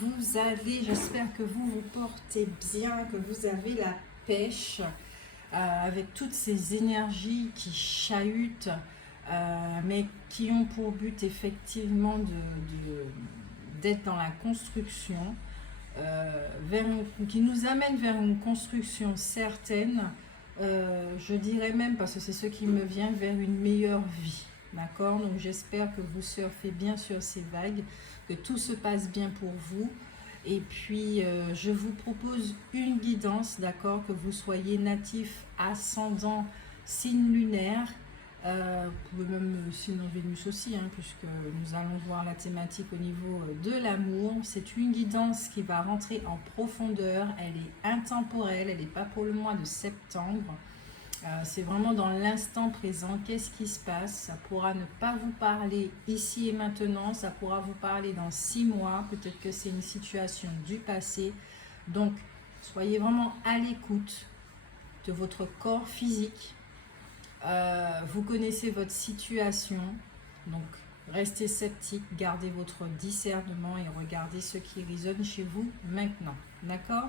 vous allez? J'espère que vous vous portez bien, que vous avez la pêche avec toutes ces énergies qui chahutent, mais qui ont pour but effectivement d'être dans la construction, qui nous amène vers une construction certaine, je dirais même, parce que c'est ce qui me vient, vers une meilleure vie. D'accord? Donc j'espère que vous surfez bien sur ces vagues, que tout se passe bien pour vous. Et puis je vous propose une guidance, d'accord? Que vous soyez natif, ascendant, signe lunaire. Vous pouvez même signe en Vénus aussi, hein, puisque nous allons voir la thématique au niveau de l'amour. C'est une guidance qui va rentrer en profondeur. Elle est intemporelle, elle n'est pas pour le mois de septembre. C'est vraiment dans l'instant présent. Qu'est-ce qui se passe? Ça pourra ne pas vous parler ici et maintenant, ça pourra vous parler dans 6 mois, peut-être que c'est une situation du passé. Donc soyez vraiment à l'écoute de votre corps physique. Vous connaissez votre situation, donc restez sceptique, gardez votre discernement et regardez ce qui résonne chez vous maintenant. D'accord?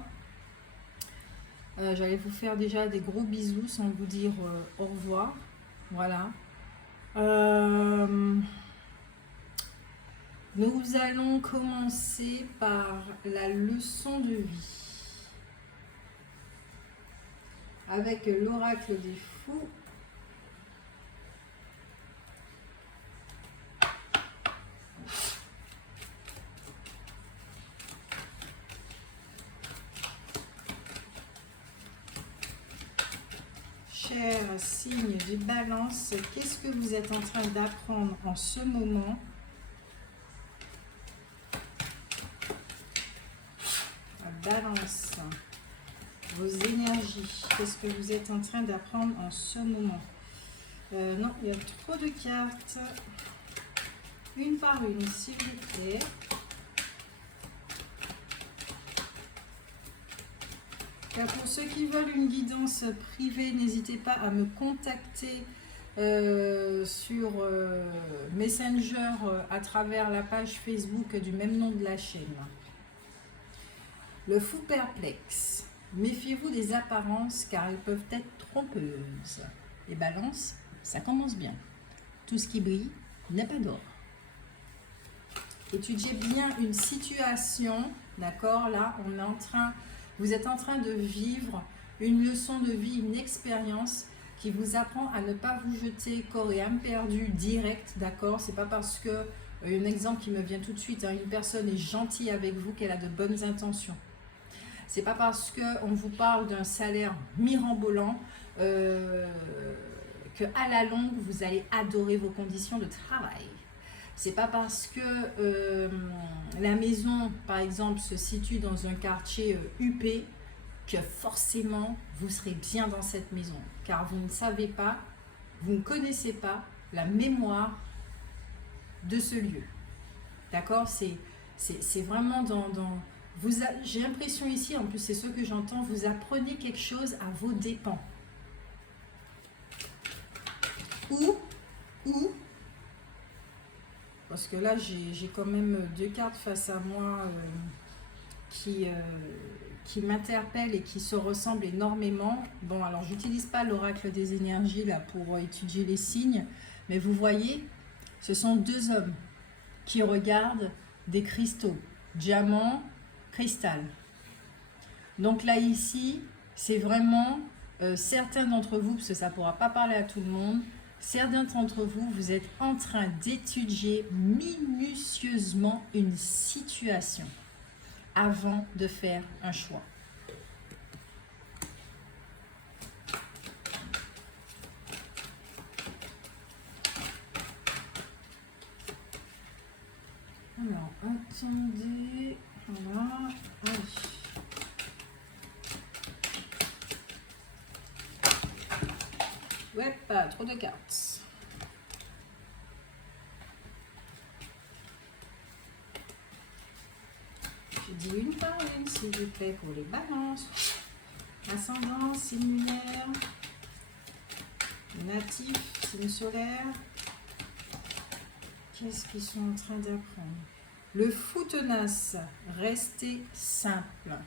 J'allais vous faire déjà des gros bisous sans vous dire au revoir. Voilà. Nous allons commencer par la leçon de vie. Avec l'oracle des fous. Cher signe du Balance, qu'est-ce que vous êtes en train d'apprendre en ce moment? La Balance, vos énergies, qu'est-ce que vous êtes en train d'apprendre en ce moment? Non, il y a trop de cartes. Une par une, s'il vous plaît. Pour ceux qui veulent une guidance privée, n'hésitez pas à me contacter sur Messenger à travers la page Facebook du même nom de la chaîne. Le fou perplexe. Méfiez-vous des apparences car elles peuvent être trompeuses. Les balances, ça commence bien. Tout ce qui brille n'est pas d'or. Étudiez bien une situation, d'accord? Là, on est en train... Vous êtes en train de vivre une leçon de vie, une expérience qui vous apprend à ne pas vous jeter corps et âme perdu direct, d'accord? C'est pas parce que, un exemple qui me vient tout de suite, hein, une personne est gentille avec vous qu'elle a de bonnes intentions. C'est pas parce qu'on vous parle d'un salaire mirobolant que à la longue, vous allez adorer vos conditions de travail. C'est pas parce que la maison, par exemple, se situe dans un quartier huppé que forcément vous serez bien dans cette maison. Car vous ne savez pas, vous ne connaissez pas la mémoire de ce lieu. D'accord? C'est vraiment j'ai l'impression ici, en plus c'est ce que j'entends, vous apprenez quelque chose à vos dépens. Ou parce que là, j'ai quand même 2 cartes face à moi qui m'interpellent et qui se ressemblent énormément. Bon, alors, j'utilise pas l'oracle des énergies là pour étudier les signes, mais vous voyez, ce sont 2 hommes qui regardent des cristaux, diamant, cristal. Donc là, ici, c'est vraiment certains d'entre vous, parce que ça ne pourra pas parler à tout le monde, certains d'entre vous, vous êtes en train d'étudier minutieusement une situation avant de faire un choix. Alors, attendez, voilà, allez. Ouais, pas trop de cartes. Je dis une par une, s'il vous plaît, pour les balances. Ascendant, signe lunaire. Natif, signe solaire. Qu'est-ce qu'ils sont en train d'apprendre? Le fou tenace, restez simple.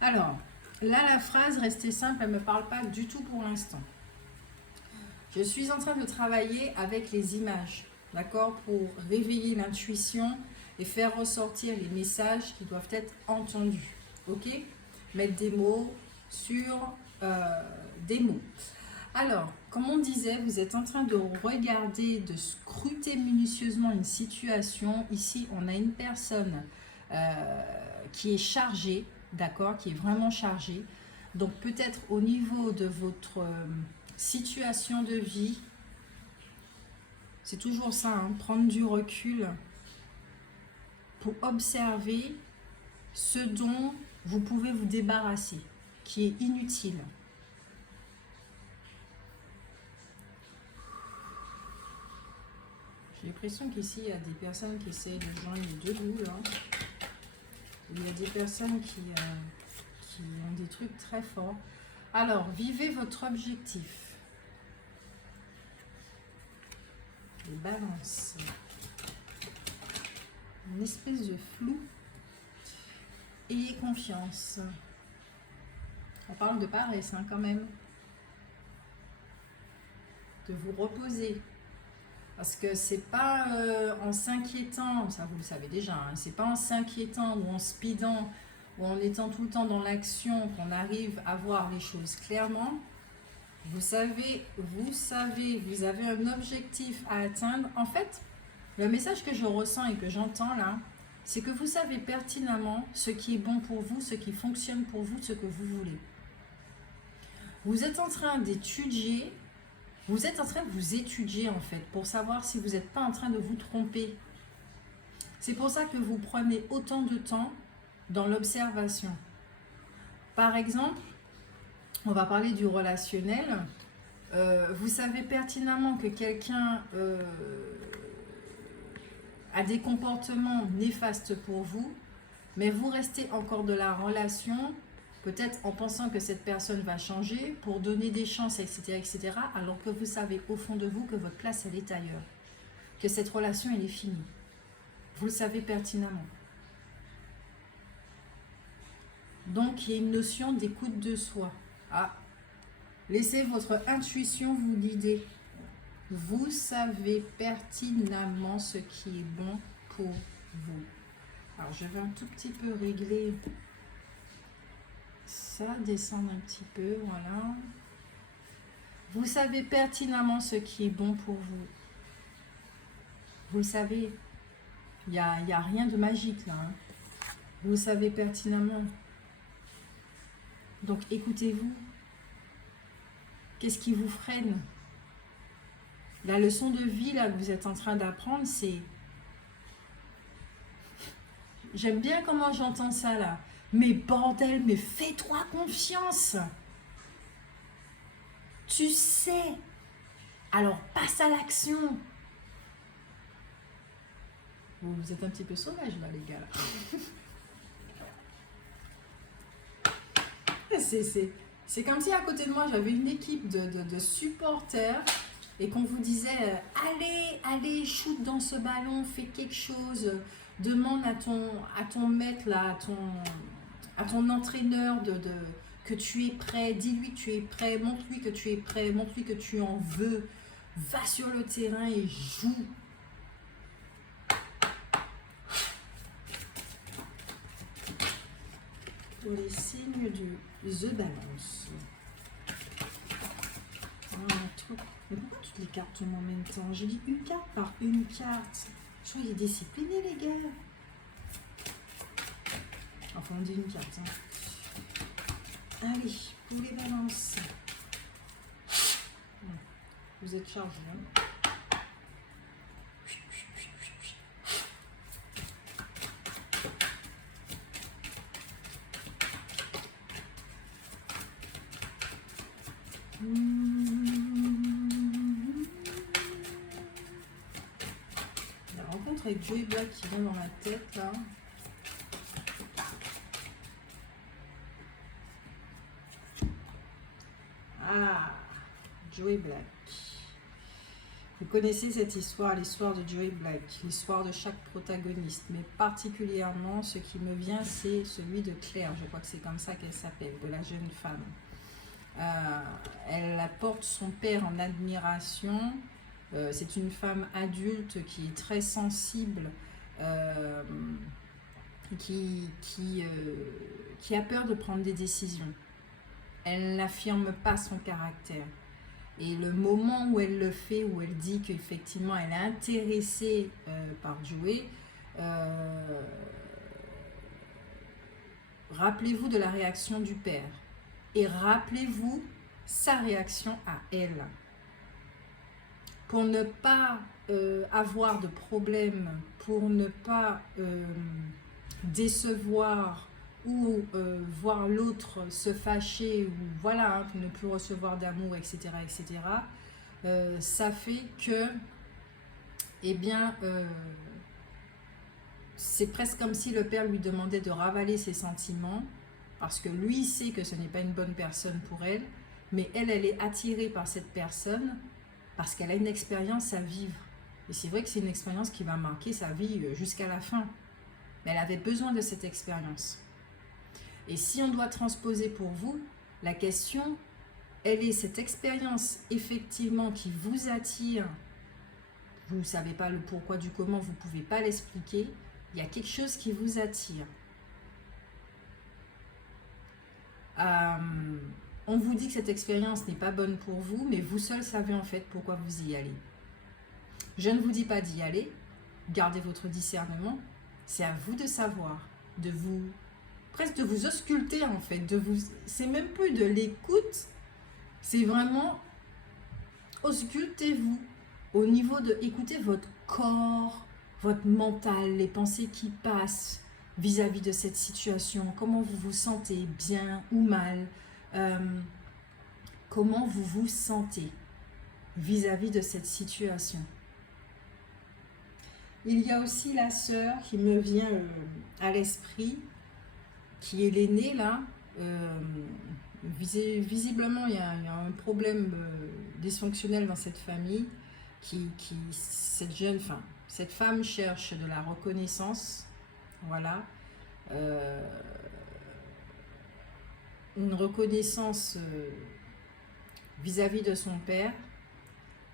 Alors, là, la phrase restez simple, elle ne me parle pas du tout pour l'instant. Je suis en train de travailler avec les images, d'accord, pour réveiller l'intuition et faire ressortir les messages qui doivent être entendus. Ok? Mettre des mots sur des mots. Alors, comme on disait, vous êtes en train de regarder, de scruter minutieusement une situation. Ici, on a une personne qui est chargée, d'accord, qui est vraiment chargée. Donc, peut-être au niveau de votre situation de vie, c'est toujours ça, hein, prendre du recul pour observer ce dont vous pouvez vous débarrasser, qui est inutile. J'ai l'impression qu'ici, il y a des personnes qui essaient de joindre les deux bouts. Là. Il y a des personnes qui ont des trucs très forts. Alors, vivez votre objectif. Les balances. Une espèce de flou. Ayez confiance. On parle de paresse, hein, quand même. De vous reposer. Parce que c'est pas en s'inquiétant, ça vous le savez déjà, hein, c'est pas en s'inquiétant ou en speedant ou en étant tout le temps dans l'action qu'on arrive à voir les choses clairement. Vous avez un objectif à atteindre. En fait, le message que je ressens et que j'entends là, c'est que vous savez pertinemment ce qui est bon pour vous, ce qui fonctionne pour vous, ce que vous voulez. Vous êtes en train d'étudier. Vous êtes en train de vous étudier en fait pour savoir si vous n'êtes pas en train de vous tromper. C'est pour ça que vous prenez autant de temps dans l'observation. Par exemple, on va parler du relationnel. Vous savez pertinemment que quelqu'un a des comportements néfastes pour vous, mais vous restez encore de la relation peut-être en pensant que cette personne va changer pour donner des chances, etc., etc., alors que vous savez au fond de vous que votre place, elle est ailleurs. Que cette relation, elle est finie. Vous le savez pertinemment. Donc, il y a une notion d'écoute de soi. Ah, laissez votre intuition vous guider. Vous savez pertinemment ce qui est bon pour vous. Alors, je vais un tout petit peu régler ça, descendre un petit peu, voilà. Vous savez pertinemment ce qui est bon pour vous. Vous le savez, il n'y a rien de magique là. Hein. Vous le savez pertinemment. Donc écoutez-vous. Qu'est-ce qui vous freine? La leçon de vie là que vous êtes en train d'apprendre, c'est... J'aime bien comment j'entends ça là. Mais bordel, mais fais-toi confiance. Tu sais. Alors passe à l'action. Vous êtes un petit peu sauvage là, les gars. C'est comme si à côté de moi, j'avais une équipe de supporters et qu'on vous disait allez, shoot dans ce ballon, fais quelque chose. Demande à ton maître, là, à ton entraîneur que tu es prêt, dis-lui que tu es prêt, montre-lui que tu es prêt, montre-lui que tu en veux, va sur le terrain et joue. Pour les signes du The Balance. Mais pourquoi toutes les cartes tombent en même temps? J'ai dit une carte par une carte. Soyez disciplinés les gars. Enfin on dit une carte. Hein. Allez, pour les balances. Vous êtes chargés. Hein. La rencontre avec Joey Black qui vient dans la tête là. Ah, Joey Black. Vous connaissez cette histoire, l'histoire de Joey Black, l'histoire de chaque protagoniste, mais particulièrement ce qui me vient, c'est celui de Claire, je crois que c'est comme ça qu'elle s'appelle, de la jeune femme. Elle porte son père en admiration, c'est une femme adulte qui est très sensible, qui a peur de prendre des décisions. Elle n'affirme pas son caractère. Et le moment où elle le fait, où elle dit qu'effectivement elle est intéressée par Joey, rappelez-vous de la réaction du père. Et rappelez-vous sa réaction à elle. Pour ne pas avoir de problème, pour ne pas décevoir ou voir l'autre se fâcher, ou voilà, hein, ne plus recevoir d'amour, etc., etc., ça fait que, eh bien, c'est presque comme si le père lui demandait de ravaler ses sentiments, parce que lui sait que ce n'est pas une bonne personne pour elle, mais elle est attirée par cette personne, parce qu'elle a une expérience à vivre. Et c'est vrai que c'est une expérience qui va marquer sa vie jusqu'à la fin. Mais elle avait besoin de cette expérience. Et si on doit transposer pour vous, la question, elle est cette expérience effectivement qui vous attire, vous ne savez pas le pourquoi du comment, vous ne pouvez pas l'expliquer, il y a quelque chose qui vous attire. On vous dit que cette expérience n'est pas bonne pour vous, mais vous seul savez en fait pourquoi vous y allez. Je ne vous dis pas d'y aller, gardez votre discernement, c'est à vous de savoir, de vous, presque de vous ausculter en fait, c'est même plus de l'écoute, c'est vraiment auscultez-vous au niveau de, écoutez votre corps, votre mental, les pensées qui passent vis-à-vis de cette situation, comment vous vous sentez, bien ou mal, comment vous vous sentez vis-à-vis de cette situation. Il y a aussi la sœur qui me vient à l'esprit, qui est l'aînée là. Visiblement, il y a un problème dysfonctionnel dans cette famille. Cette femme cherche de la reconnaissance. Voilà. Une reconnaissance vis-à-vis de son père.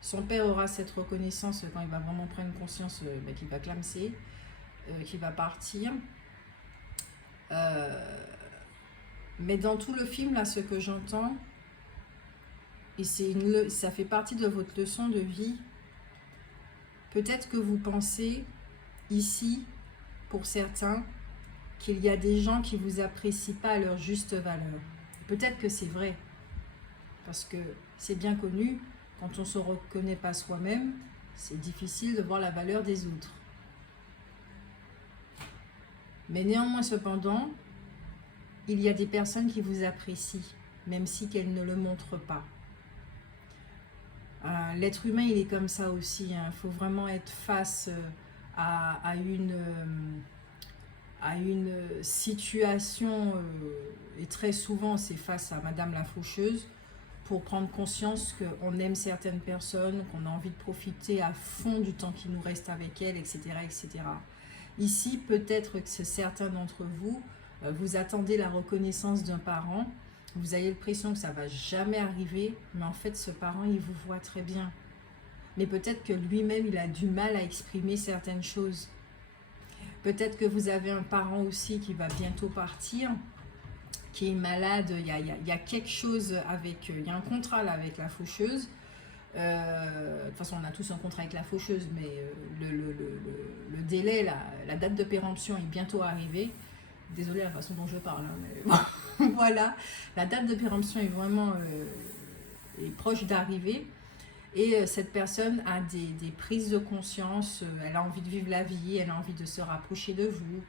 Son père aura cette reconnaissance quand il va vraiment prendre conscience qu'il va clamser, qu'il va partir. Mais dans tout le film, là, ce que j'entends, et ça fait partie de votre leçon de vie, peut-être que vous pensez ici, pour certains, qu'il y a des gens qui ne vous apprécient pas à leur juste valeur. Peut-être que c'est vrai, parce que c'est bien connu, quand on ne se reconnaît pas soi-même, c'est difficile de voir la valeur des autres. Mais néanmoins, cependant, il y a des personnes qui vous apprécient, même si qu'elles ne le montrent pas. L'être humain, il est comme ça aussi. Il faut vraiment être face à une situation, et très souvent, c'est face à Madame la Faucheuse, pour prendre conscience qu'on aime certaines personnes, qu'on a envie de profiter à fond du temps qui nous reste avec elles, etc. etc. Ici, peut-être que certains d'entre vous, vous attendez la reconnaissance d'un parent, vous avez l'impression que ça ne va jamais arriver, mais en fait, ce parent, il vous voit très bien. Mais peut-être que lui-même, il a du mal à exprimer certaines choses. Peut-être que vous avez un parent aussi qui va bientôt partir, qui est malade, il y a quelque chose avec, il y a un contrat là avec la faucheuse. De toute façon, on a tous un contrat avec la faucheuse, mais le délai, la date de péremption est bientôt arrivée. Désolée la façon dont je parle, hein, mais voilà, la date de péremption est vraiment est proche d'arriver. Et cette personne a des prises de conscience, elle a envie de vivre la vie, elle a envie de se rapprocher de vous.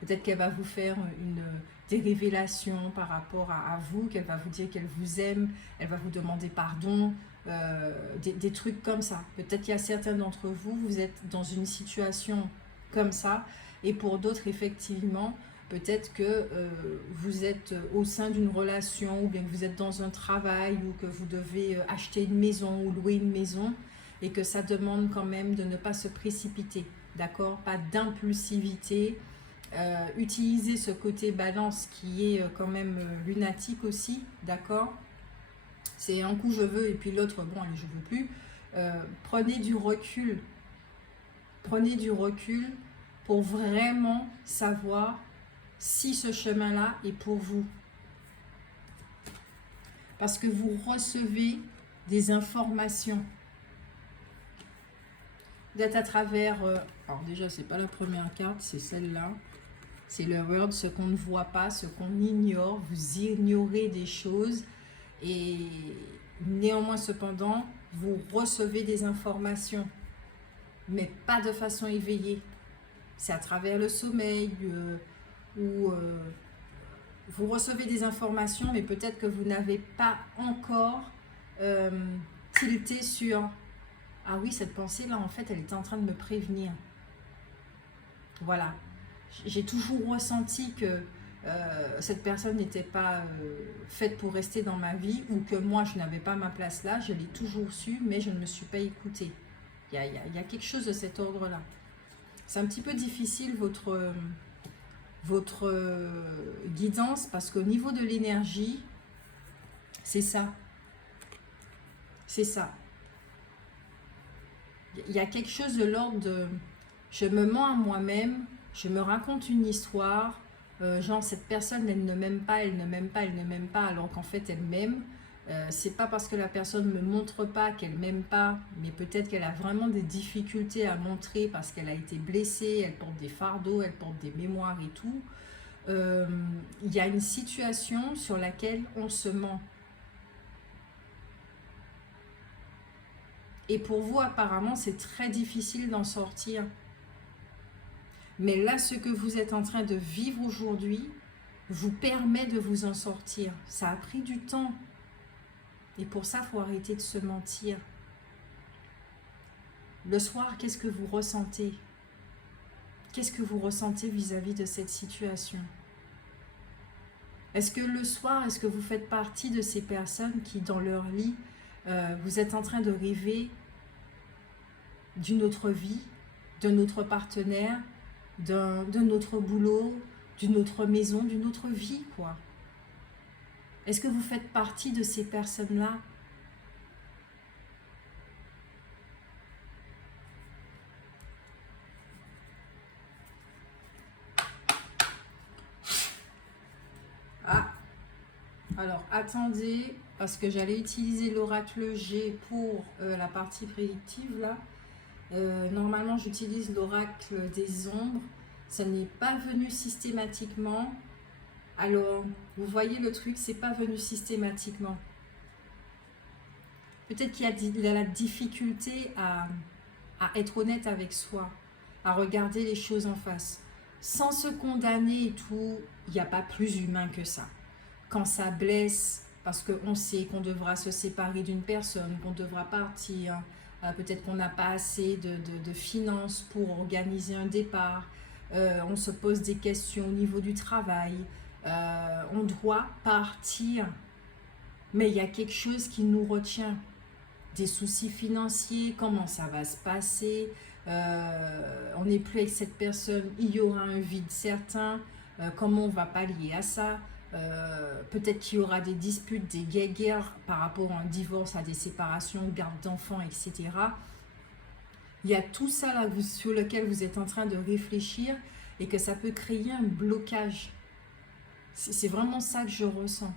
Peut-être qu'elle va vous faire des révélations par rapport à vous, qu'elle va vous dire qu'elle vous aime, elle va vous demander pardon, des trucs comme ça. Peut-être qu'il y a certains d'entre vous, vous êtes dans une situation comme ça, et pour d'autres, effectivement, peut-être que vous êtes au sein d'une relation, ou bien que vous êtes dans un travail, ou que vous devez acheter une maison ou louer une maison, et que ça demande quand même de ne pas se précipiter, d'accord? Pas d'impulsivité. Utilisez ce côté balance qui est quand même lunatique aussi, d'accord? C'est un coup je veux et puis l'autre, bon, allez, je veux plus. Prenez du recul. Prenez du recul pour vraiment savoir si ce chemin-là est pour vous. Parce que vous recevez des informations. D'être à travers... alors déjà, c'est pas la première carte, c'est celle-là. C'est le World, ce qu'on ne voit pas, ce qu'on ignore. Vous ignorez des choses. Et néanmoins, cependant, vous recevez des informations. Mais pas de façon éveillée. C'est à travers le sommeil ou vous recevez des informations, mais peut-être que vous n'avez pas encore tilté sur « Ah oui, cette pensée-là, en fait, elle était en train de me prévenir. » Voilà. J'ai toujours ressenti que cette personne n'était pas faite pour rester dans ma vie ou que moi, je n'avais pas ma place là. Je l'ai toujours su, mais je ne me suis pas écoutée. Il y a quelque chose de cet ordre-là. C'est un petit peu difficile votre guidance parce qu'au niveau de l'énergie, c'est ça. C'est ça. Il y a quelque chose de l'ordre de je me mens à moi-même, je me raconte une histoire, genre cette personne elle ne m'aime pas, elle ne m'aime pas, elle ne m'aime pas alors qu'en fait elle m'aime. C'est pas parce que la personne ne me montre pas qu'elle m'aime pas, mais peut-être qu'elle a vraiment des difficultés à montrer parce qu'elle a été blessée, elle porte des fardeaux, elle porte des mémoires et tout. Il y a une situation sur laquelle on se ment. Et pour vous, apparemment, c'est très difficile d'en sortir. Mais là, ce que vous êtes en train de vivre aujourd'hui vous permet de vous en sortir. Ça a pris du temps. Et pour ça, il faut arrêter de se mentir. Le soir, qu'est-ce que vous ressentez? Qu'est-ce que vous ressentez vis-à-vis de cette situation? Est-ce que le soir, est-ce que vous faites partie de ces personnes qui, dans leur lit, vous êtes en train de rêver d'une autre vie, d'un autre partenaire, d'un autre boulot, d'une autre maison, d'une autre vie, quoi? Est-ce que vous faites partie de ces personnes-là? Ah, alors attendez, parce que j'allais utiliser l'oracle G pour la partie prédictive, là. Normalement, j'utilise l'oracle des ombres. Ça n'est pas venu systématiquement. Alors, vous voyez le truc, c'est pas venu systématiquement. Peut-être qu'il y a la difficulté à être honnête avec soi, à regarder les choses en face. Sans se condamner et tout, il n'y a pas plus humain que ça. Quand ça blesse, parce qu'on sait qu'on devra se séparer d'une personne, qu'on devra partir, peut-être qu'on n'a pas assez de finances pour organiser un départ, on se pose des questions au niveau du travail, on doit partir, mais il y a quelque chose qui nous retient, des soucis financiers, comment ça va se passer, on n'est plus avec cette personne, il y aura un vide certain, comment on va pallier à ça, peut-être qu'il y aura des disputes, des guéguerres par rapport à un divorce, à des séparations, garde d'enfants, etc. Il y a tout ça là sur lequel vous êtes en train de réfléchir et que ça peut créer un blocage. C'est vraiment ça que je ressens.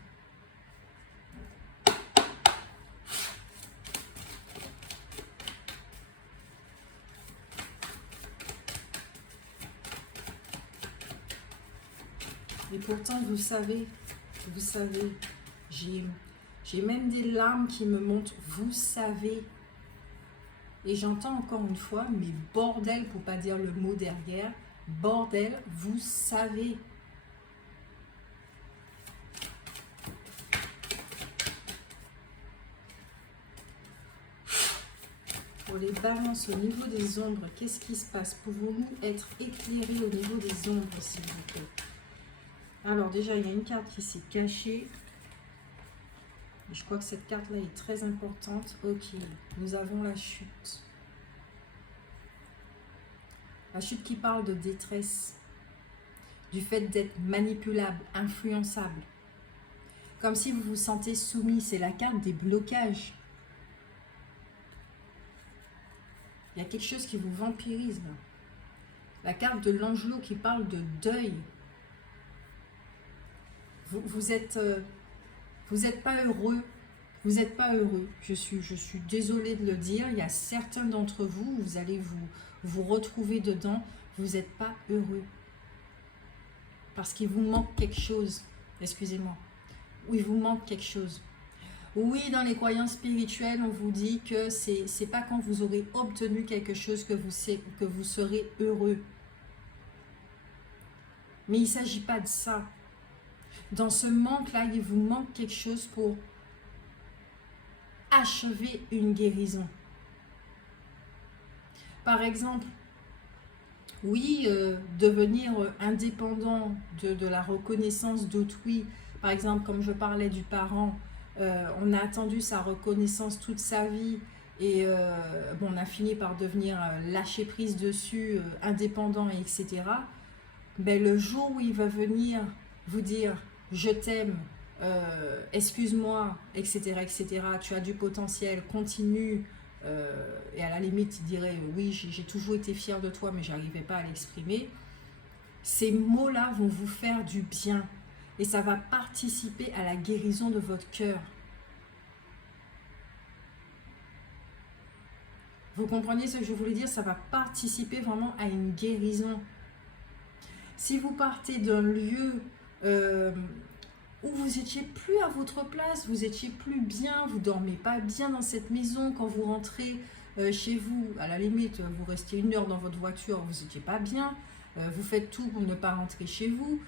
Et pourtant, vous savez, j'ai même des larmes qui me montent, vous savez. Et j'entends encore une fois, mais bordel, pour pas dire le mot derrière, bordel, vous savez. Pour les balances au niveau des ombres, qu'est-ce qui se passe? Pouvons-nous être éclairés au niveau des ombres, s'il vous plaît? Alors déjà, il y a une carte qui s'est cachée. Je crois que cette carte-là est très importante. Ok, nous avons la chute. La chute qui parle de détresse, du fait d'être manipulable, influençable. Comme si vous vous sentez soumis. C'est la carte des blocages. Il y a quelque chose qui vous vampirise là. La carte de l'angelot qui parle de deuil. Vous êtes pas heureux. Vous n'êtes pas heureux. Je suis désolée de le dire. Il y a certains d'entre vous, vous allez vous retrouver dedans. Vous n'êtes pas heureux. Parce qu'il vous manque quelque chose. Excusez-moi. Oui, il vous manque quelque chose. Oui, dans les croyances spirituelles, on vous dit que c'est pas quand vous aurez obtenu quelque chose que vous serez heureux. Mais il ne s'agit pas de ça. Dans ce manque-là, il vous manque quelque chose pour achever une guérison. Par exemple, oui, devenir indépendant de la reconnaissance d'autrui. Par exemple, comme je parlais du parent, on a attendu sa reconnaissance toute sa vie et bon, on a fini par devenir lâcher prise dessus, indépendant, etc. Mais le jour où il va venir vous dire « je t'aime », excuse-moi, etc., etc., tu as du potentiel, continue, et à la limite, il dirait oui, j'ai toujours été fière de toi, mais je n'arrivais pas à l'exprimer. Ces mots-là vont vous faire du bien et ça va participer à la guérison de votre cœur. Vous comprenez ce que je voulais dire? Ça va participer vraiment à une guérison. Si vous partez d'un lieu où vous étiez plus à votre place, vous étiez plus bien, vous dormez pas bien dans cette maison, quand vous rentrez chez vous, à la limite, vous restiez 1 heure dans votre voiture, vous n'étiez pas bien, vous faites tout pour ne pas rentrer chez vous.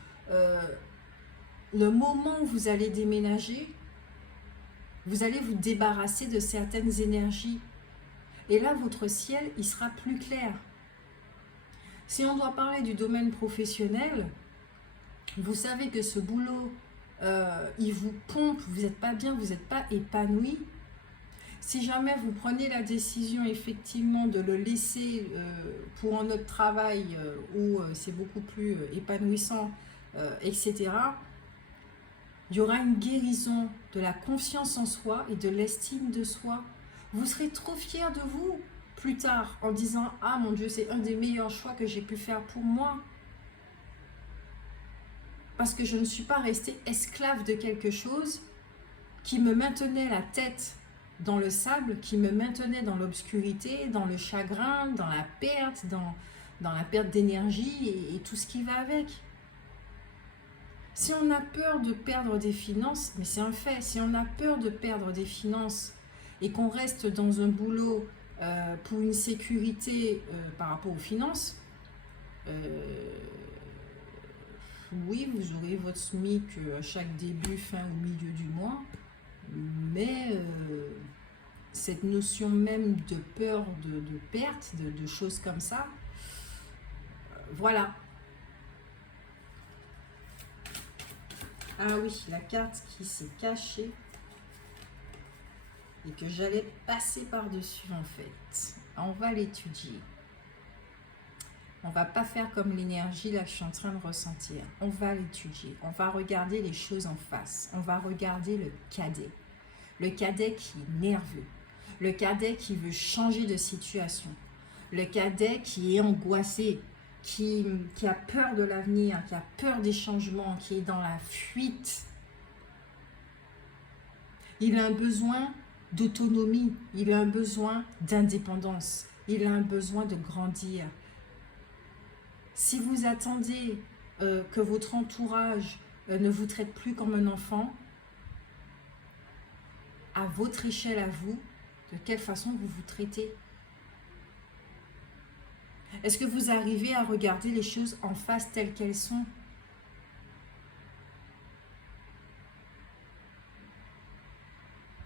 Le moment où vous allez déménager, vous allez vous débarrasser de certaines énergies. Et là, votre ciel, il sera plus clair. Si on doit parler du domaine professionnel, vous savez que ce boulot, il vous pompe, vous n'êtes pas bien, vous n'êtes pas épanoui. Si jamais vous prenez la décision effectivement de le laisser pour un autre travail où c'est beaucoup plus épanouissant, etc., il y aura une guérison de la confiance en soi et de l'estime de soi. Vous serez trop fiers de vous plus tard en disant « Ah mon Dieu, c'est un des meilleurs choix que j'ai pu faire pour moi. » Parce que je ne suis pas restée esclave de quelque chose qui me maintenait la tête dans le sable, qui me maintenait dans l'obscurité, dans le chagrin, dans la perte, dans la perte d'énergie et tout ce qui va avec. Si on a peur de perdre des finances, mais c'est un fait, si on a peur de perdre des finances et qu'on reste dans un boulot pour une sécurité par rapport aux finances, oui, vous aurez votre SMIC à chaque début, fin ou milieu du mois, mais cette notion même de peur de perte, de choses comme ça, voilà. Ah oui, la carte qui s'est cachée et que j'allais passer par-dessus en fait. On va l'étudier. On va pas faire comme l'énergie là que je suis en train de ressentir. On va l'étudier. On va regarder les choses en face. On va regarder le cadet. Le cadet qui est nerveux. Le cadet qui veut changer de situation. Le cadet qui est angoissé. Qui a peur de l'avenir, qui a peur des changements, qui est dans la fuite. Il a un besoin d'autonomie, il a un besoin d'indépendance, il a un besoin de grandir. Si vous attendez que votre entourage ne vous traite plus comme un enfant, à votre échelle à vous, de quelle façon vous vous traitez? Est-ce que vous arrivez à regarder les choses en face telles qu'elles sont?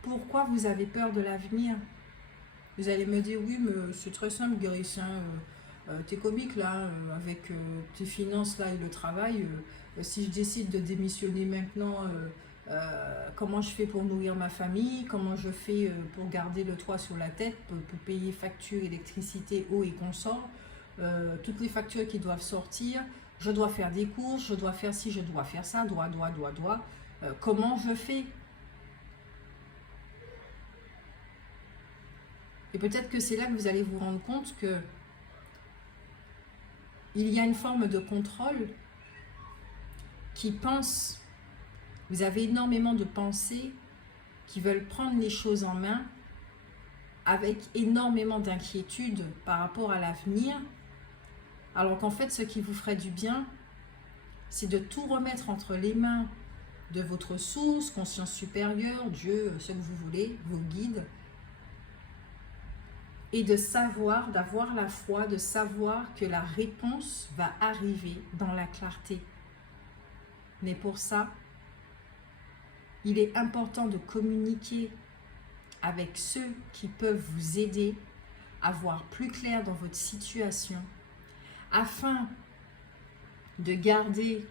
Pourquoi vous avez peur de l'avenir? Vous allez me dire, oui, mais c'est très simple, Grissin. T'es comique là, avec tes finances là et le travail. Si je décide de démissionner maintenant comment je fais pour nourrir ma famille, comment je fais pour garder le toit sur la tête, pour payer facture, électricité, eau et consort, toutes les factures qui doivent sortir, je dois faire des courses, je dois faire ci, je dois faire ça, dois, comment je fais? Et peut-être que c'est là que vous allez vous rendre compte que il y a une forme de contrôle qui pense, vous avez énormément de pensées qui veulent prendre les choses en main avec énormément d'inquiétude par rapport à l'avenir, alors qu'en fait ce qui vous ferait du bien, c'est de tout remettre entre les mains de votre source, conscience supérieure, Dieu, ce que vous voulez, vos guides, et de savoir, d'avoir la foi, de savoir que la réponse va arriver dans la clarté. Mais pour ça, il est important de communiquer avec ceux qui peuvent vous aider à voir plus clair dans votre situation, afin de garder,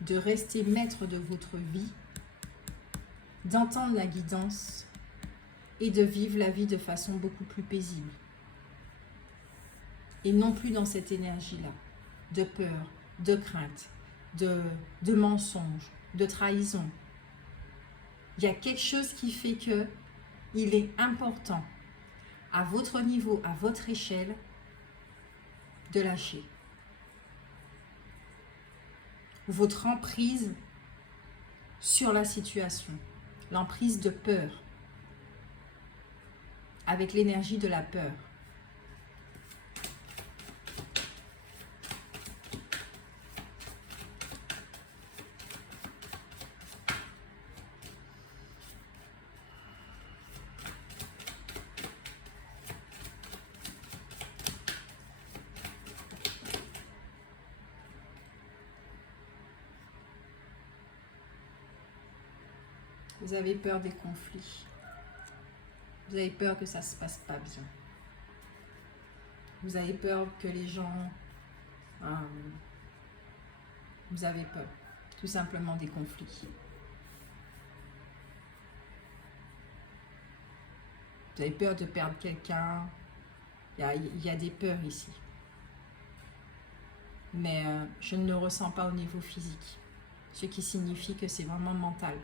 de rester maître de votre vie, d'entendre la guidance et de vivre la vie de façon beaucoup plus paisible. Et non plus dans cette énergie-là, de peur, de crainte, de mensonge, de trahison. Il y a quelque chose qui fait que il est important, à votre niveau, à votre échelle, de lâcher. Votre emprise sur la situation, l'emprise de peur, avec l'énergie de la peur. Vous avez peur des conflits. Vous avez peur que ça ne se passe pas bien. Vous avez peur que les gens... vous avez peur, tout simplement, des conflits. Vous avez peur de perdre quelqu'un. Il y a des peurs ici. Mais je ne le ressens pas au niveau physique. Ce qui signifie que c'est vraiment mental.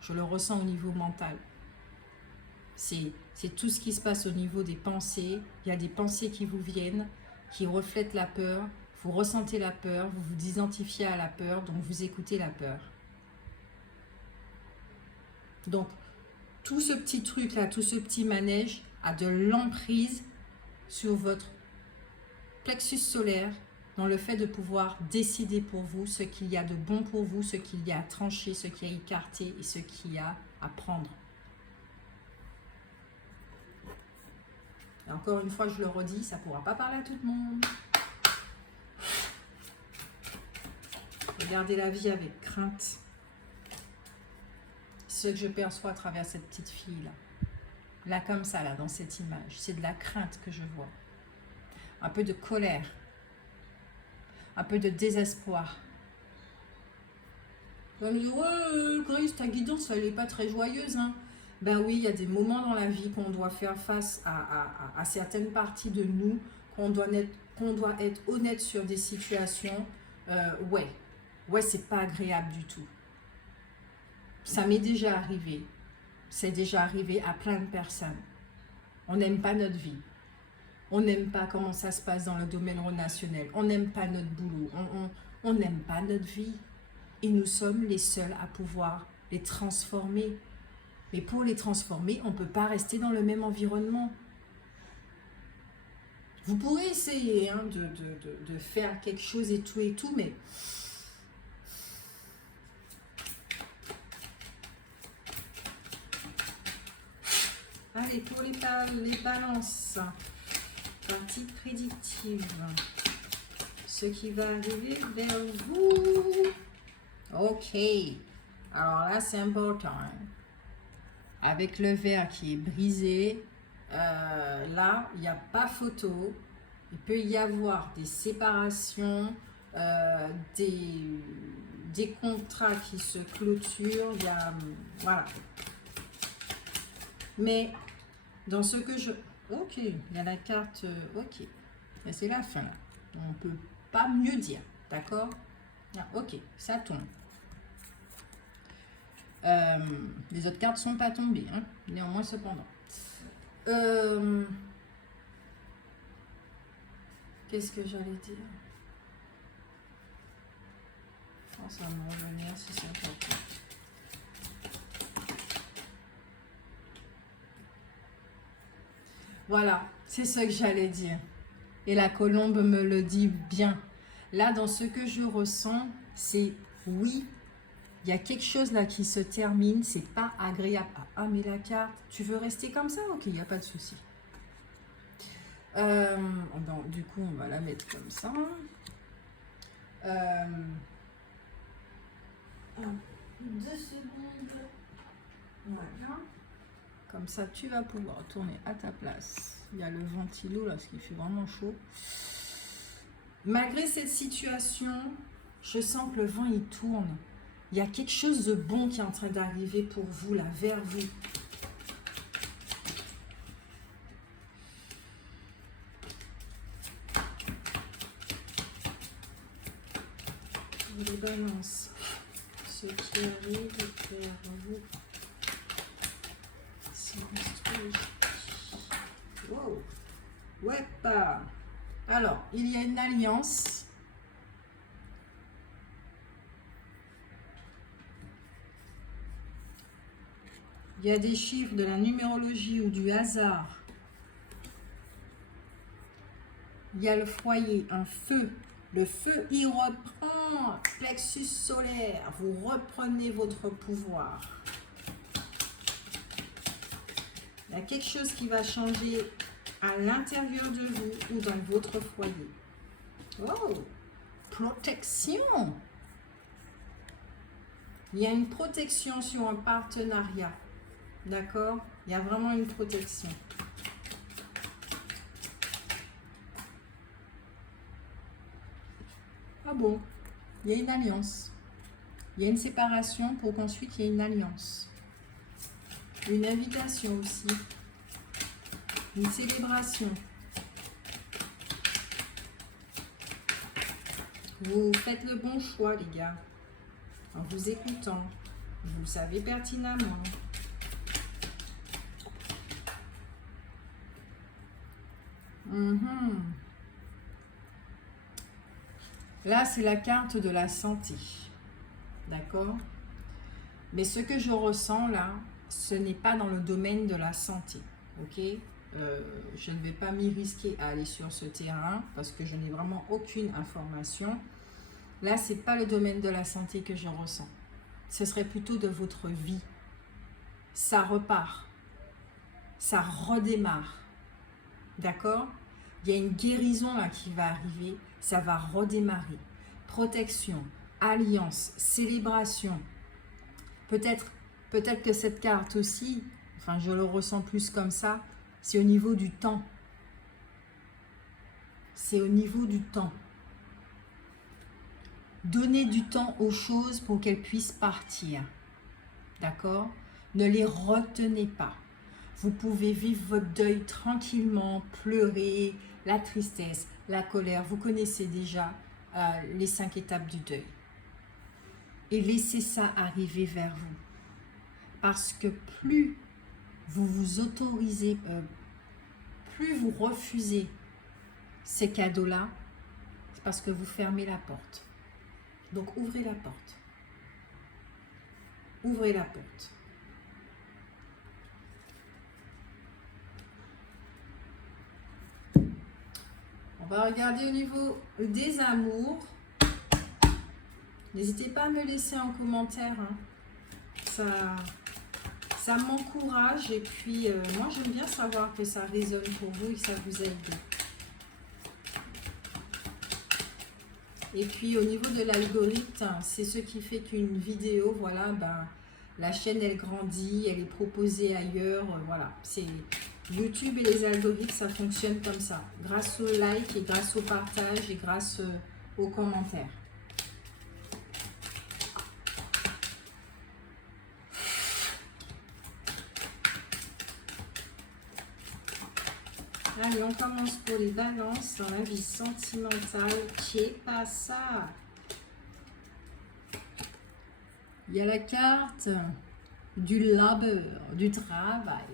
Je le ressens au niveau mental. C'est tout ce qui se passe au niveau des pensées. Il y a des pensées qui vous viennent, qui reflètent la peur. Vous ressentez la peur, vous vous identifiez à la peur, donc vous écoutez la peur. Donc, tout ce petit truc-là, tout ce petit manège a de l'emprise sur votre plexus solaire, dans le fait de pouvoir décider pour vous ce qu'il y a de bon pour vous, ce qu'il y a à trancher, ce qu'il y a à écarter et ce qu'il y a à prendre. Et encore une fois, je le redis, ça ne pourra pas parler à tout le monde. Regardez la vie avec crainte. Ce que je perçois à travers cette petite fille-là. Là, comme ça, là, dans cette image. C'est de la crainte que je vois. Un peu de colère. Un peu de désespoir. On me dit, ouais, Grace, ta guidance, elle n'est pas très joyeuse. Hein. Ben oui, il y a des moments dans la vie qu'on doit faire face à certaines parties de nous, qu'on doit être honnête sur des situations. Ouais, c'est pas agréable du tout. Ça m'est déjà arrivé. C'est déjà arrivé à plein de personnes. On n'aime pas notre vie. On n'aime pas comment ça se passe dans le domaine relationnel. On n'aime pas notre boulot. On n'aime pas notre vie. Et nous sommes les seuls à pouvoir les transformer. Mais pour les transformer, on ne peut pas rester dans le même environnement. Vous pourrez essayer hein, de faire quelque chose et tout, mais... Allez, pour les balances, partie prédictive. Ce qui va arriver vers vous. Ok. Alors là, c'est important. Hein. Avec le verre qui est brisé, là, il n'y a pas photo. Il peut y avoir des séparations, des contrats qui se clôturent, il y a, voilà. Mais dans ce que je... Ok, il y a la carte, ok. Et c'est la fin, là. On ne peut pas mieux dire, d'accord? Ah, ok, ça tombe. Les autres cartes ne sont pas tombées, hein, néanmoins cependant. Qu'est-ce que j'allais dire? Oh, ça va me revenir si c'est important. Voilà, c'est ce que j'allais dire. Et la colombe me le dit bien. Là, dans ce que je ressens, c'est oui, il y a quelque chose là qui se termine, c'est pas agréable. Ah, mais la carte, tu veux rester comme ça? Ok, il n'y a pas de souci. Bon, du coup, on va la mettre comme ça. 2 secondes. Voilà. Comme ça, tu vas pouvoir tourner à ta place. Il y a le ventilo là, ce qui fait vraiment chaud. Malgré cette situation, je sens que le vent, il tourne. Il y a quelque chose de bon qui est en train d'arriver pour vous, là, vers vous. Les balances. Ce qui arrive vers vous. C'est monstrueux. Wow. Ouais, pas. Alors, il y a une alliance. Il y a des chiffres de la numérologie ou du hasard. Il y a le foyer, un feu. Le feu, il reprend. Plexus solaire. Vous reprenez votre pouvoir. Il y a quelque chose qui va changer à l'intérieur de vous ou dans votre foyer. Oh, protection. Il y a une protection sur un partenariat. D'accord? Il y a vraiment une protection. Ah bon? Il y a une alliance. Il y a une séparation pour qu'ensuite il y ait une alliance. Une invitation aussi. Une célébration. Vous faites le bon choix, les gars. En vous écoutant. Vous le savez pertinemment. Là, c'est la carte de la santé. D'accord? Mais ce que je ressens là, ce n'est pas dans le domaine de la santé. Ok? Je ne vais pas m'y risquer à aller sur ce terrain parce que je n'ai vraiment aucune information. Là, ce n'est pas le domaine de la santé que je ressens. Ce serait plutôt de votre vie. Ça repart. Ça redémarre. D'accord? Il y a une guérison là qui va arriver. Ça va redémarrer. Protection, alliance, célébration. Peut-être que cette carte aussi, enfin je le ressens plus comme ça, c'est au niveau du temps. C'est au niveau du temps. Donnez du temps aux choses pour qu'elles puissent partir. D'accord? Ne les retenez pas. Vous pouvez vivre votre deuil tranquillement, pleurer, la tristesse, la colère. Vous connaissez déjà les 5 étapes du deuil. Et laissez ça arriver vers vous. Parce que plus vous vous autorisez, plus vous refusez ces cadeaux-là, c'est parce que vous fermez la porte. Donc ouvrez la porte. Ouvrez la porte. On va regarder au niveau des amours. N'hésitez pas à me laisser en commentaire. Hein. Ça m'encourage. Et puis, moi, j'aime bien savoir que ça résonne pour vous et que ça vous aide. Et puis, au niveau de l'algorithme, c'est ce qui fait qu'une vidéo, voilà, ben, la chaîne, elle grandit, elle est proposée ailleurs. Voilà, c'est YouTube et les algorithmes, ça fonctionne comme ça. Grâce au like et grâce au partage et grâce aux commentaires. Allez, on commence pour les balances dans la vie sentimentale. Qu'est pas ça? Il y a la carte du labeur, du travail.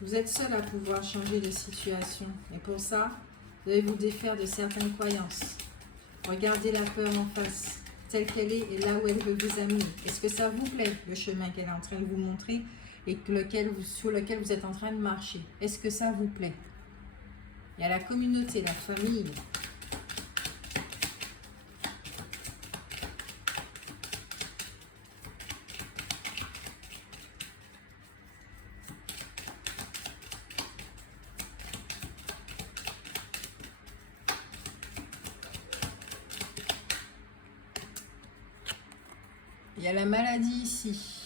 Vous êtes seul à pouvoir changer de situation. Et pour ça, vous devez vous défaire de certaines croyances. Regardez la peur en face, telle qu'elle est et là où elle veut vous amener. Est-ce que ça vous plaît, le chemin qu'elle est en train de vous montrer et sur lequel vous êtes en train de marcher? Est-ce que ça vous plaît? Il y a la communauté, la famille. Il y a la maladie ici.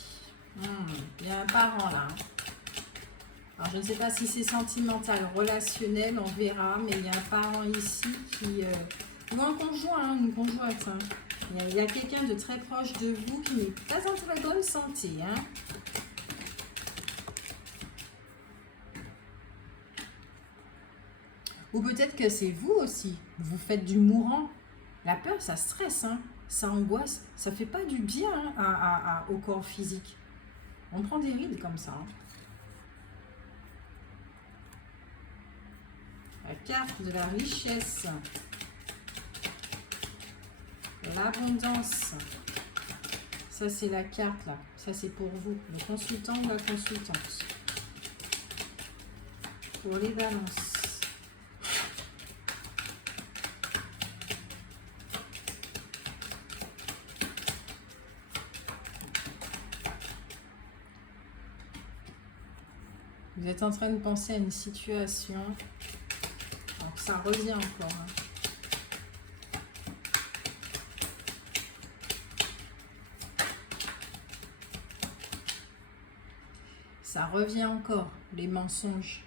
Il y a un parent là. Alors je ne sais pas si c'est sentimental, relationnel, on verra. Mais il y a un parent ici qui... ou un conjoint, une conjointe. Il y a quelqu'un de très proche de vous qui n'est pas en très bonne santé. Ou peut-être que c'est vous aussi. Vous faites du mourant. La peur, ça stresse. Ça angoisse, ça fait pas du bien au corps physique. On prend des rides comme ça. La carte de la richesse, l'abondance. Ça, c'est la carte là. Ça, c'est pour vous, le consultant ou la consultante. Pour les balances. Vous êtes en train de penser à une situation. Donc ça revient encore. Ça revient encore. Les mensonges,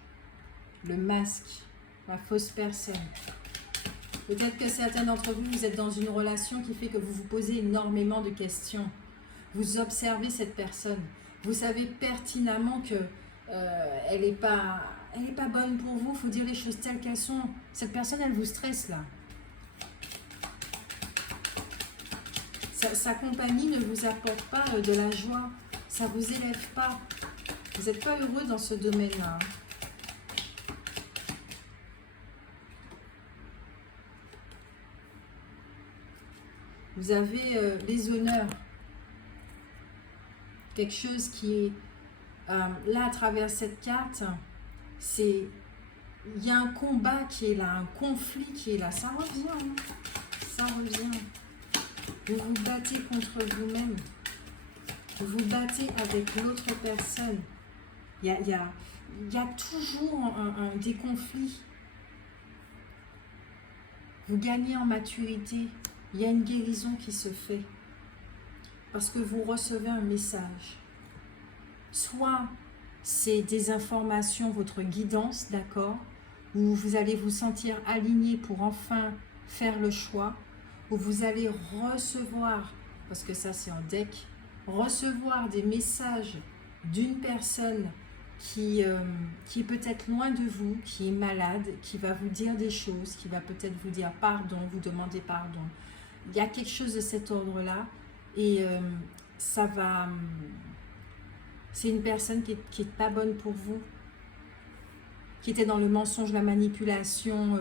le masque, la fausse personne. Peut-être que certains d'entre vous, vous êtes dans une relation qui fait que vous vous posez énormément de questions. Vous observez cette personne. Vous savez pertinemment que elle n'est pas bonne pour vous. Il faut dire les choses telles qu'elles sont. Cette personne, elle vous stresse là. Sa compagnie ne vous apporte pas de la joie. Ça ne vous élève pas. Vous n'êtes pas heureux dans ce domaine-là. Vous avez les honneurs. Quelque chose qui est... là, à travers cette carte, il y a un combat qui est là, un conflit qui est là. Ça revient. Ça revient. Vous vous battez contre vous-même. Vous vous battez avec l'autre personne. Il y a toujours des conflits. Vous gagnez en maturité. Il y a une guérison qui se fait. Parce que vous recevez un message. Soit c'est des informations, votre guidance, d'accord, où vous allez vous sentir aligné pour enfin faire le choix, où vous allez recevoir, parce que ça c'est en deck, recevoir des messages d'une personne qui est peut-être loin de vous, qui est malade, qui va vous dire des choses, qui va peut-être vous dire pardon, vous demander pardon. Il y a quelque chose de cet ordre-là et ça va... C'est une personne qui est pas bonne pour vous, qui était dans le mensonge, la manipulation.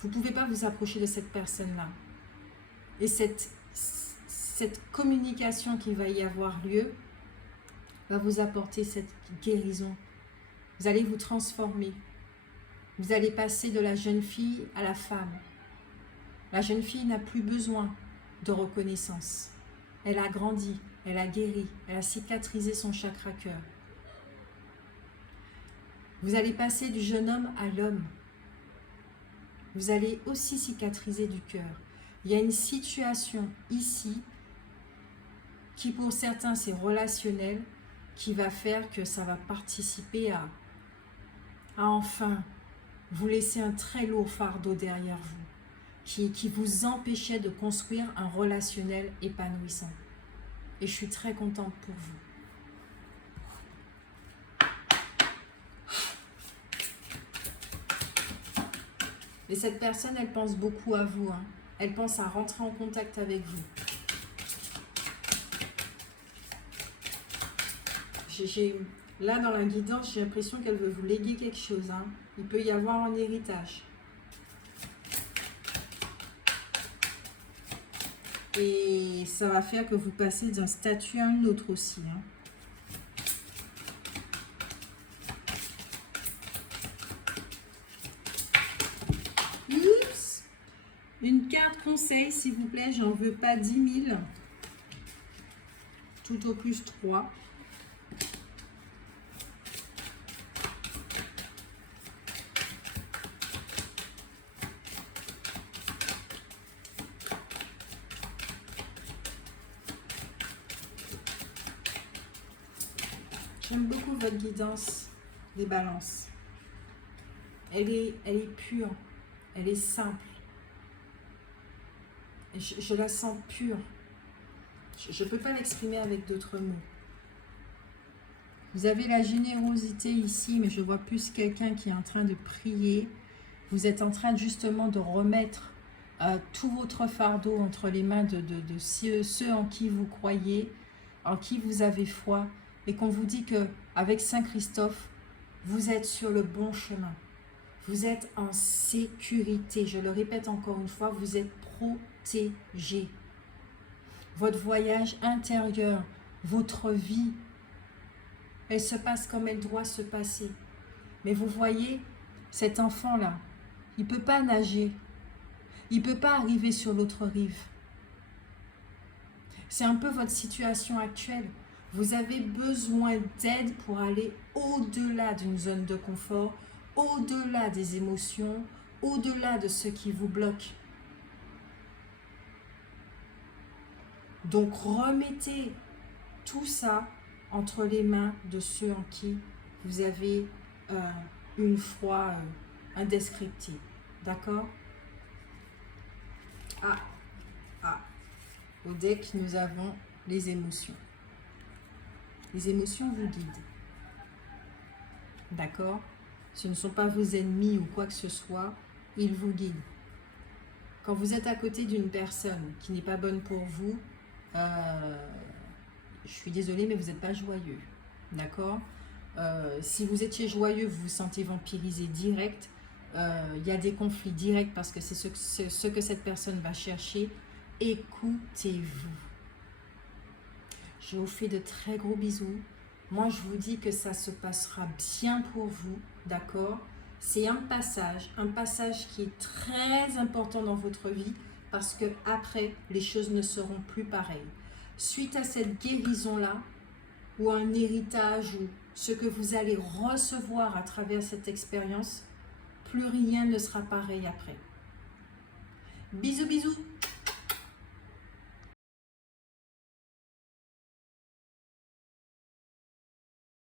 Vous ne pouvez pas vous approcher de cette personne-là. Et cette communication qui va y avoir lieu va vous apporter cette guérison. Vous allez vous transformer. Vous allez passer de la jeune fille à la femme. La jeune fille n'a plus besoin de reconnaissance. Elle a grandi, elle a guéri, elle a cicatrisé son chakra cœur. Vous allez passer du jeune homme à l'homme. Vous allez aussi cicatriser du cœur. Il y a une situation ici qui pour certains c'est relationnel, qui va faire que ça va participer à enfin vous laisser un très lourd fardeau derrière vous, qui vous empêchait de construire un relationnel épanouissant. Et je suis très contente pour vous. Et cette personne, elle pense beaucoup à vous, hein. Elle pense à rentrer en contact avec vous. Là, dans la guidance, j'ai l'impression qu'elle veut vous léguer quelque chose, hein. Il peut y avoir un héritage. Et ça va faire que vous passez d'un statut à un autre aussi, hein. Oups! Une carte conseil, s'il vous plaît. J'en veux pas 10 000. Tout au plus 3. J'aime beaucoup votre guidance des balances. Elle est pure, elle est simple. Je la sens pure. Je ne peux pas l'exprimer avec d'autres mots. Vous avez la générosité ici, mais je vois plus quelqu'un qui est en train de prier. Vous êtes en train justement de remettre tout votre fardeau entre les mains de ceux en qui vous croyez, en qui vous avez foi, et qu'on vous dit qu'avec Saint Christophe, vous êtes sur le bon chemin. Vous êtes en sécurité. Je le répète encore une fois, vous êtes protégé. Votre voyage intérieur, votre vie, elle se passe comme elle doit se passer. Mais vous voyez, cet enfant-là, il ne peut pas nager. Il ne peut pas arriver sur l'autre rive. C'est un peu votre situation actuelle. Vous avez besoin d'aide pour aller au-delà d'une zone de confort, au-delà des émotions, au-delà de ce qui vous bloque. Donc remettez tout ça entre les mains de ceux en qui vous avez une foi indescriptible. D'accord? Au deck, nous avons les émotions. Les émotions vous guident. D'accord? Ce ne sont pas vos ennemis ou quoi que ce soit, ils vous guident. Quand vous êtes à côté d'une personne qui n'est pas bonne pour vous, je suis désolée, mais vous n'êtes pas joyeux. D'accord? Si vous étiez joyeux, vous vous sentez vampirisé direct. Il y a des conflits directs parce que c'est ce que cette personne va chercher. Écoutez-vous. Je vous fais de très gros bisous. Moi, je vous dis que ça se passera bien pour vous, d'accord? C'est un passage qui est très important dans votre vie parce que après, les choses ne seront plus pareilles. Suite à cette guérison-là, ou un héritage, ou ce que vous allez recevoir à travers cette expérience, plus rien ne sera pareil après. Bisous, bisous!